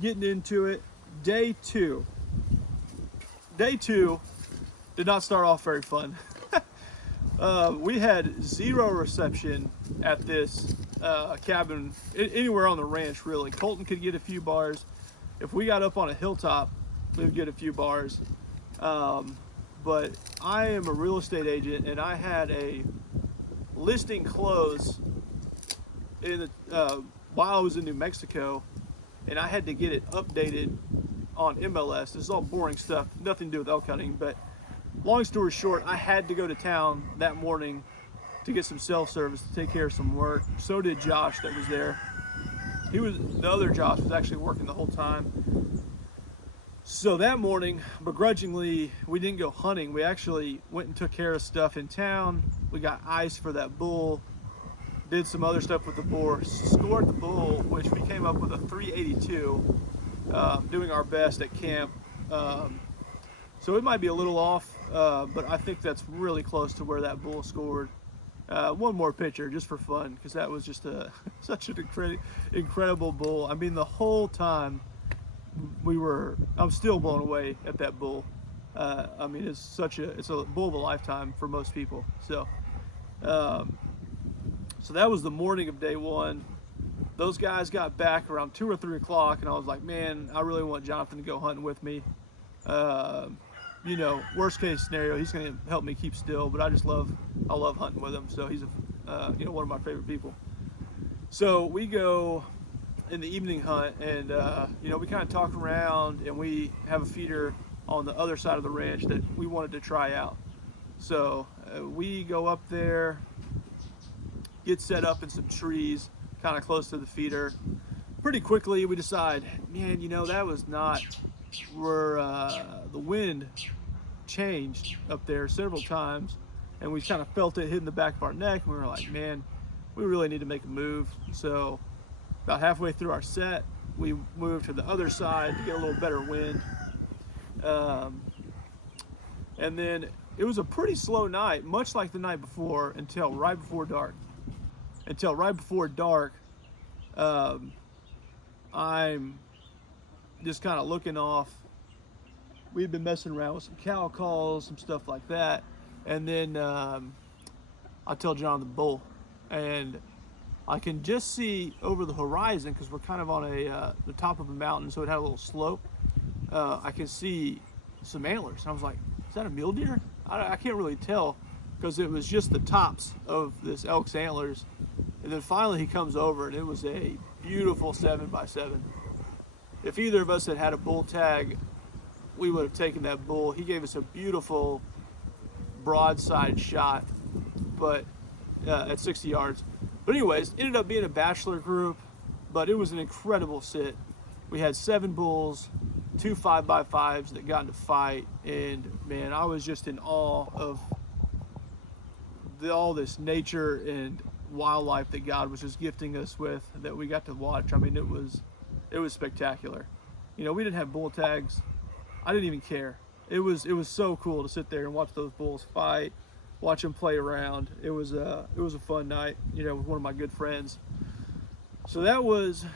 getting into it. Day two. Day two did not start off very fun. We had zero reception at this cabin, anywhere on the ranch really. Colton could get a few bars. If we got up on a hilltop, we would get a few bars. But I am a real estate agent, and I had a listing close while I was in New Mexico, and I had to get it updated on MLS. This is all boring stuff, nothing to do with elk hunting, but long story short, I had to go to town that morning to get some self-service, to take care of some work. So did Josh that was there. The other Josh was actually working the whole time. So that morning, begrudgingly, we didn't go hunting. We actually went and took care of stuff in town. We got ice for that bull, did some other stuff with the boar, scored the bull, which we came up with a 382, doing our best at camp. So it might be a little off, but I think that's really close to where that bull scored. One more picture just for fun, because that was just such an incredible bull. I mean, the whole time I'm still blown away at that bull. I mean, it's a bull of a lifetime for most people. So that was the morning of day one. Those guys got back around 2 or 3 o'clock, and I was like, man, I really want Jonathan to go hunting with me. You know, worst case scenario, he's going to help me keep still, but I love hunting with him. So he's one of my favorite people. So we go in the evening hunt, and we kind of talk around, and we have a feeder on the other side of the ranch that we wanted to try out. So we go up there, get set up in some trees kind of close to the feeder. Pretty quickly we decide, man, that was not where the wind changed up there several times, and we kind of felt it hitting the back of our neck, and we were like, man, we really need to make a move. So about halfway through our set, we moved to the other side to get a little better wind. And then it was a pretty slow night, much like the night before, until right before dark. I'm just kind of looking off. We've been messing around with some cow calls, some stuff like that. And then I tell John the bull, and I can just see over the horizon, because we're kind of on the top of a mountain, so it had a little slope. I can see some antlers. And I was like, is that a mule deer? I can't really tell, because it was just the tops of this elk's antlers. And then finally he comes over, and it was a beautiful 7x7. If either of us had a bull tag, we would have taken that bull. He gave us a beautiful broadside shot, but at 60 yards. But anyways, ended up being a bachelor group, but it was an incredible sit. We had 7 bulls, 2 5x5s that got into fight, and man, I was just in awe of all this nature and wildlife that God was just gifting us with, that we got to watch. I mean, it was spectacular. We didn't have bull tags. I didn't even care. It was so cool to sit there and watch those bulls fight, watch them play around. It was a fun night, with one of my good friends. So that was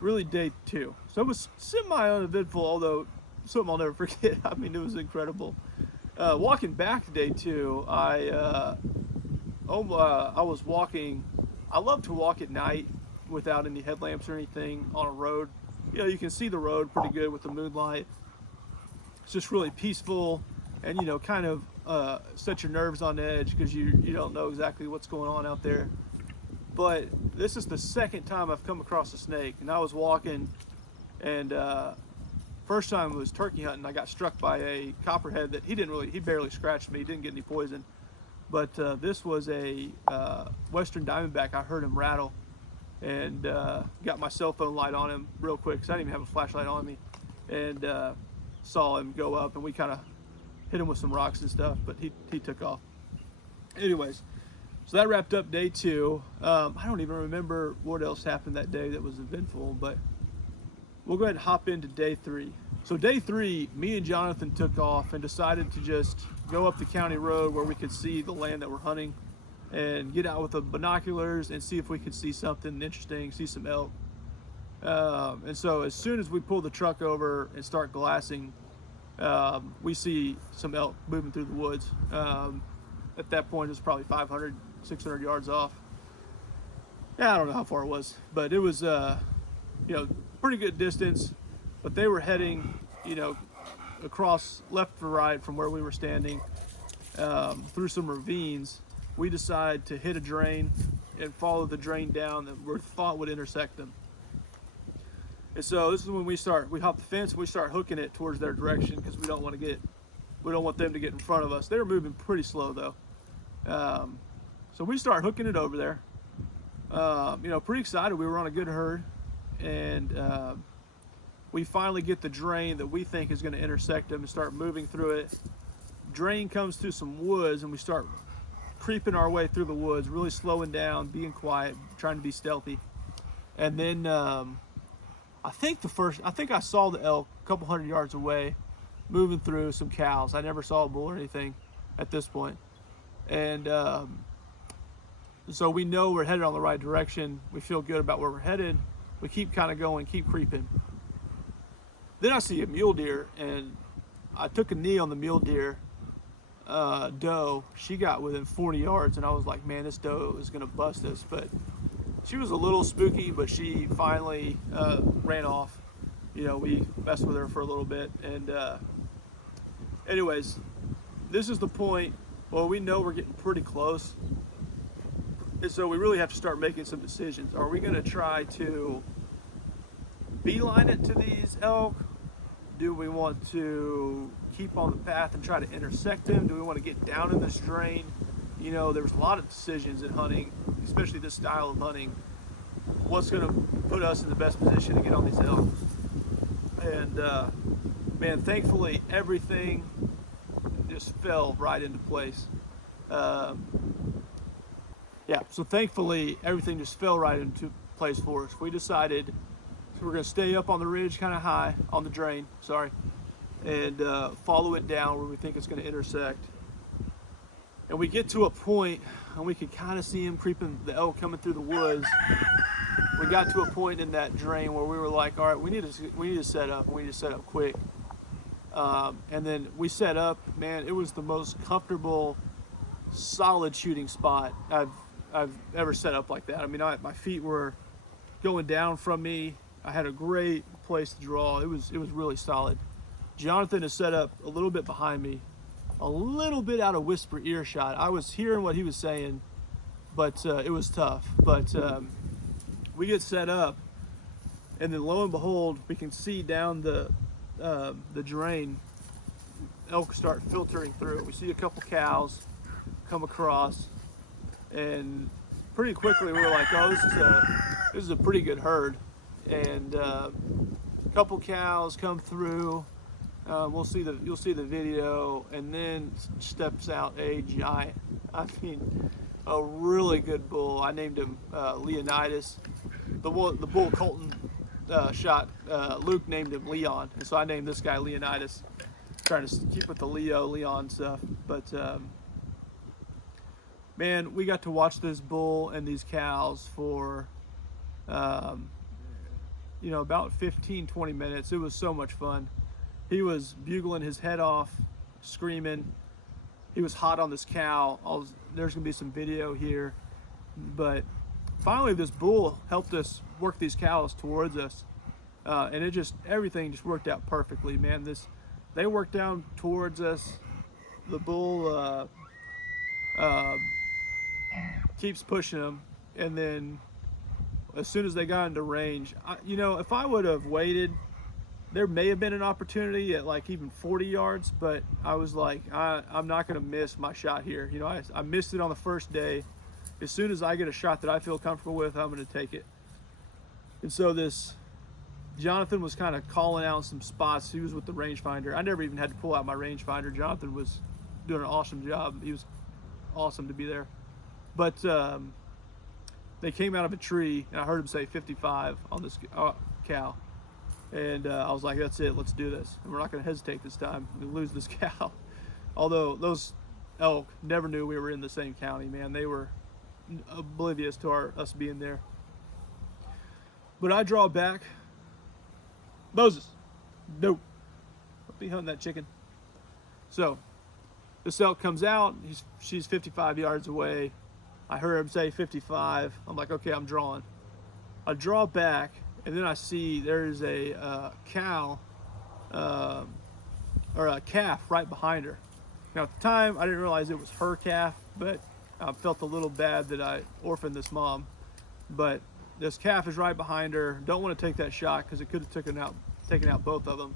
really day 2. So it was semi-uneventful, although something I'll never forget. I mean, it was incredible. Walking back to day 2, I was walking. I love to walk at night without any headlamps or anything on a road. You can see the road pretty good with the moonlight. It's just really peaceful, and kind of set your nerves on edge, because you don't know exactly what's going on out there. But this is the second time I've come across a snake, and I was walking, and first time was turkey hunting. I got struck by a copperhead that he barely scratched me. He didn't get any poison. But this was a Western Diamondback. I heard him rattle, and got my cell phone light on him real quick, because I didn't even have a flashlight on me, and saw him go up, and we kind of hit him with some rocks and stuff, but he took off. Anyways, so that wrapped up day 2. I don't even remember what else happened that day that was eventful, but we'll go ahead and hop into day 3. So day 3, me and Jonathan took off and decided to just go up the county road where we could see the land that we're hunting, and get out with the binoculars and see if we could see something interesting, see some elk. And so as soon as we pull the truck over and start glassing, we see some elk moving through the woods. At that point, it was probably 500, 600 yards off. Yeah, I don't know how far it was, but it was, pretty good distance. But they were heading, across left to right from where we were standing, through some ravines. We decided to hit a drain and follow the drain down that we thought would intersect them. And so this is when we hop the fence and we start hooking it towards their direction because we don't want them to get in front of us. They were moving pretty slow though. So we start hooking it over there. Pretty excited. We were on a good herd, and we finally get the drain that we think is going to intersect them and start moving through it. Drain comes through some woods, and we start creeping our way through the woods, really slowing down, being quiet, trying to be stealthy. And then I think I saw the elk a couple hundred yards away, moving through some cows. I never saw a bull or anything at this point. And so we know we're headed on the right direction. We feel good about where we're headed. We keep kind of going, keep creeping. Then I see a mule deer, and I took a knee on the mule deer doe. She got within 40 yards, and I was like, man, this doe is gonna bust us. But she was a little spooky, but she finally ran off. We messed with her for a little bit. And anyways, this is the point where we know we're getting pretty close. And so we really have to start making some decisions. Are we gonna try to beeline it to these elk? Do we want to keep on the path and try to intersect them? Do we want to get down in this drain? There was a lot of decisions in hunting, especially this style of hunting. What's going to put us in the best position to get on these elk? And man, thankfully everything just fell right into place. So thankfully everything just fell right into place for us. We decided we're going to stay up on the ridge kind of high, on the drain, and follow it down where we think it's going to intersect. And we get to a point, and we can kind of see him creeping, the elk coming through the woods. We got to a point in that drain where we were like, all right, we need to set up, and we need to set up quick. And then we set up, man, it was the most comfortable, solid shooting spot I've ever set up like that. I mean, my feet were going down from me. I had a great place to draw. It was really solid. Jonathan is set up a little bit behind me, a little bit out of whisper earshot. I was hearing what he was saying, but it was tough. But we get set up, and then lo and behold, we can see down the drain, elk start filtering through. We see a couple cows come across, and pretty quickly we were like, oh, this is a pretty good herd. And a couple cows come through. You'll see the video, and then steps out a giant. I mean, a really good bull. I named him Leonidas. The bull Colton shot, Luke named him Leon, and so I named this guy Leonidas. Trying to keep with the Leon stuff, but man, we got to watch this bull and these cows for about 15-20 minutes. It was so much fun. He was bugling his head off, screaming. He was hot on this cow. There's gonna be some video here, but finally this bull helped us work these cows towards us, and everything just worked out perfectly, man. They worked down towards us. The bull keeps pushing them, and then as soon as they got into range, if I would have waited, there may have been an opportunity at like even 40 yards, but I was like, I'm not going to miss my shot here. I missed it on the first day. As soon as I get a shot that I feel comfortable with, I'm going to take it. And so Jonathan was kind of calling out some spots. He was with the rangefinder. I never even had to pull out my rangefinder. Jonathan was doing an awesome job. He was awesome to be there. But they came out of a tree, and I heard him say 55 on this cow. And I was like, that's it, let's do this. And we're not going to hesitate this time. We lose this cow. Although those elk never knew we were in the same county, man. They were oblivious to us being there. But I draw back. Moses, no, don't be hunting that chicken. So this elk comes out. She's 55 yards away. I heard him say 55. I'm like, okay, I'm drawing. I draw back, and then I see there's a cow or a calf right behind her. Now at the time, I didn't realize it was her calf, but I felt a little bad that I orphaned this mom. But this calf is right behind her. Don't want to take that shot because it could have taken out both of them.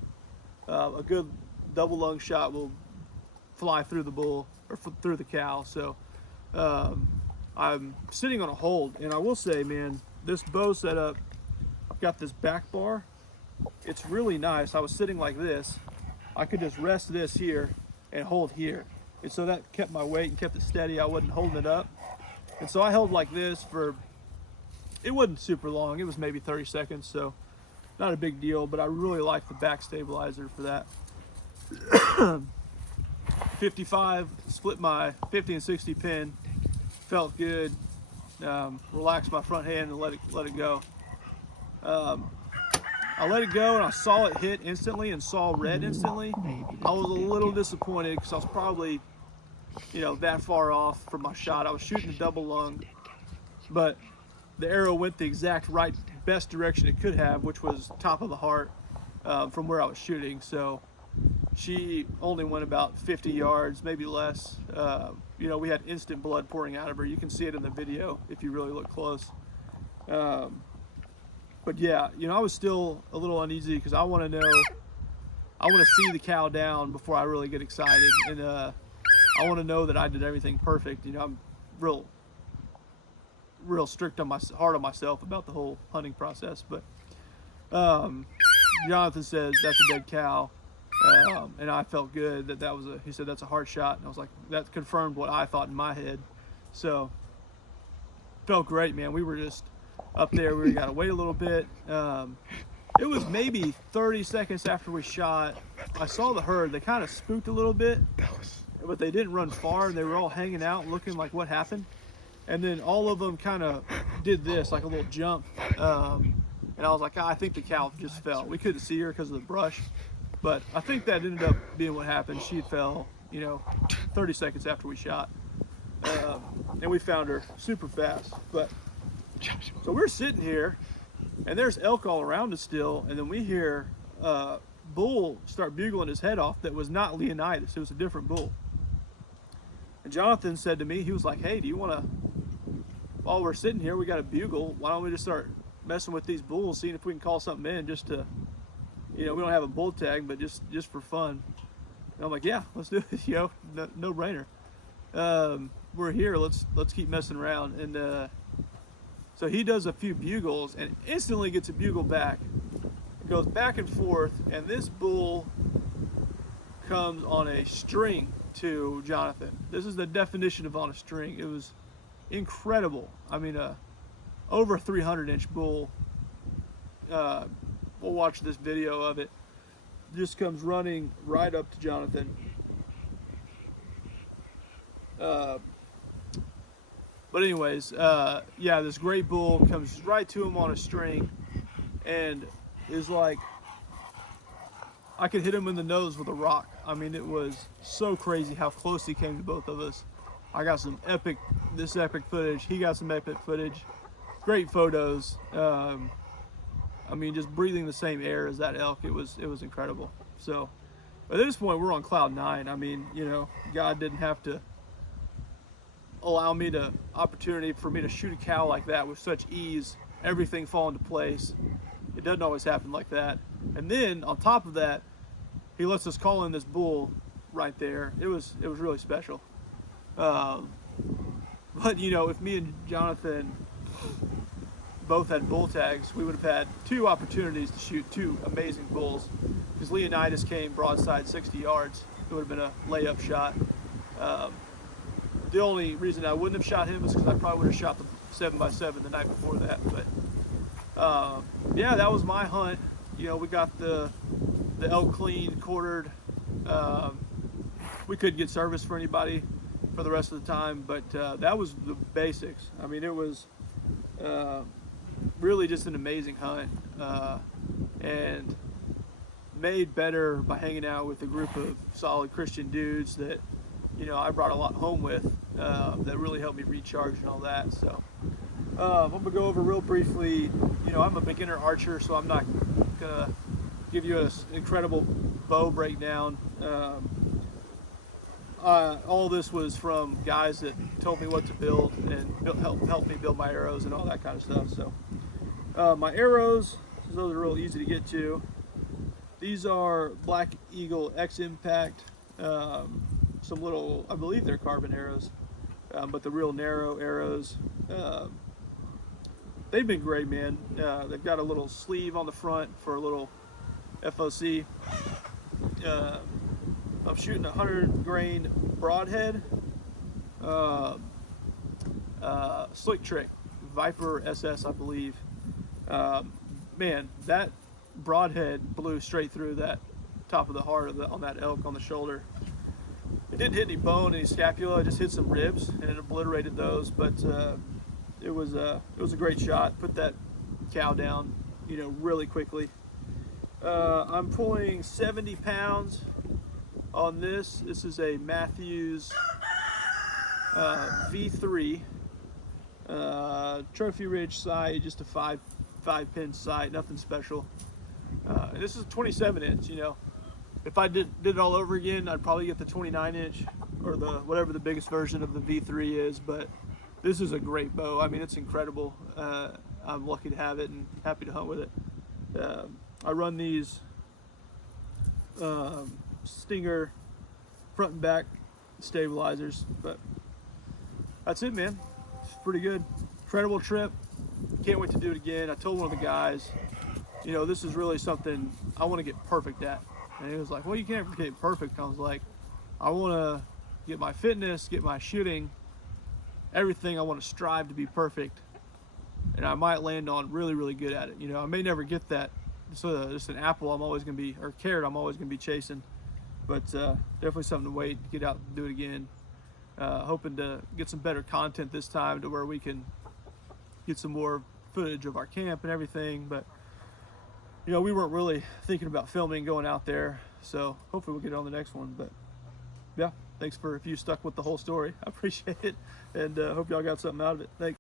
A good double lung shot will fly through the bull or through the cow. So I'm sitting on a hold, and I will say, man, this bow setup, I've got this back bar. It's really nice. I was sitting like this. I could just rest this here and hold here. And so that kept my weight and kept it steady. I wasn't holding it up. And so I held like this for, it wasn't super long. It was maybe 30 seconds, so not a big deal, but I really like the back stabilizer for that. 55, split my 50 and 60 pin, felt good. Relaxed my front hand and let it go. I let it go, and I saw it hit instantly and saw red instantly. I was a little disappointed because I was probably, that far off from my shot. I was shooting a double lung, but the arrow went the exact best direction it could have, which was top of the heart from where I was shooting. So she only went about 50 yards, maybe less. We had instant blood pouring out of her. You can see it in the video if you really look close. But yeah, I was still a little uneasy because I want to see the cow down before I really get excited. And I want to know that I did everything perfect. I'm real strict hard on myself about the whole hunting process. But Jonathan says that's a dead cow. And I felt good he said that's a hard shot. And I was like, that confirmed what I thought in my head. So felt great, man. We were just up there. We got to wait a little bit. It was maybe 30 seconds after we shot. I saw the herd. They kind of spooked a little bit, but they didn't run far. They were all hanging out looking like what happened. And then all of them kind of did this, like a little jump. And I was like, I think the cow just fell. We couldn't see her because of the brush. But I think that ended up being what happened. She fell, 30 seconds after we shot. And we found her super fast. But so we're sitting here, and there's elk all around us still, and then we hear bull start bugling his head off that was not Leonidas. It was a different bull. And Jonathan said to me, he was like, hey, do you want to, while we're sitting here, we got a bugle, why don't we just start messing with these bulls, seeing if we can call something in just to, we don't have a bull tag, but just for fun. And I'm like, yeah, let's do it, no brainer. We're here, let's keep messing around. And so he does a few bugles and instantly gets a bugle back. It goes back and forth, and this bull comes on a string to Jonathan. This is the definition of on a string. It was incredible. I mean, over 300-inch bull. We'll watch this video of it. Just comes running right up to Jonathan. But anyways, yeah, this great bull comes right to him on a string and is like, I could hit him in the nose with a rock. I mean, it was so crazy how close he came to both of us. I got some epic footage. He got some epic footage. Great photos. I mean, just breathing the same air as that elk. It was incredible. So at this point, we're on cloud 9. I mean, God didn't have to allow me opportunity for me to shoot a cow like that with such ease, everything fall into place. It doesn't always happen like that. And then on top of that, he lets us call in this bull right there. It was really special. But if me and Jonathan both had bull tags, we would have had 2 opportunities to shoot 2 amazing bulls, because Leonidas came broadside 60 yards. It would have been a layup shot. The only reason I wouldn't have shot him was because I probably would have shot the 7x7 the night before that. But yeah, that was my hunt. We got the elk clean, quartered. We couldn't get service for anybody for the rest of the time, but that was the basics. I mean, it was really just an amazing hunt, and made better by hanging out with a group of solid Christian dudes that, you know, I brought a lot home with, that really helped me recharge and all that. So I'm gonna go over real briefly. You know, I'm a beginner archer, so I'm not gonna give you an incredible bow breakdown. All this was from guys that told me what to build and helped me build my arrows and all that kind of stuff. So my arrows, those are real easy to get to. These are Black Eagle X Impact, some little, I believe they're carbon arrows, but the real narrow arrows. They've been great, man. They've got a little sleeve on the front for a little FOC. I'm shooting a 100 grain broadhead, Slick Trick, Viper SS, I believe. Man, that broadhead blew straight through that top of the heart of on that elk on the shoulder. It didn't hit any bone, any scapula. It just hit some ribs and it obliterated those. But it was a great shot. Put that cow down, you know, really quickly. I'm pulling 70 pounds on this. This is a Mathews V3 Trophy Ridge sight, just a five pin sight, nothing special. And this is a 27 inch. You know, if I did it all over again, I'd probably get the 29 inch or the whatever the biggest version of the V3 is. But this is a great bow. I mean, it's incredible. I'm lucky to have it and happy to hunt with it. I run these Stinger front and back stabilizers, but that's it, man. It's pretty good. Incredible trip. Can't wait to do it again. I told one of the guys, you know, this is really something I want to get perfect at. And he was like, well, you can't get perfect. I was like, I want to get my fitness, get my shooting, everything. I want to strive to be perfect. And I might land on really, really good at it. You know, I may never get that. So just an apple I'm always going to be, or carrot I'm always going to be chasing. But definitely something to wait, get out and do it again. Hoping to get some better content this time to where we can get some more footage of our camp and everything. But, you know, we weren't really thinking about filming going out there. So hopefully we'll get on the next one. But yeah, thanks if you stuck with the whole story. I appreciate it. And hope y'all got something out of it. Thanks.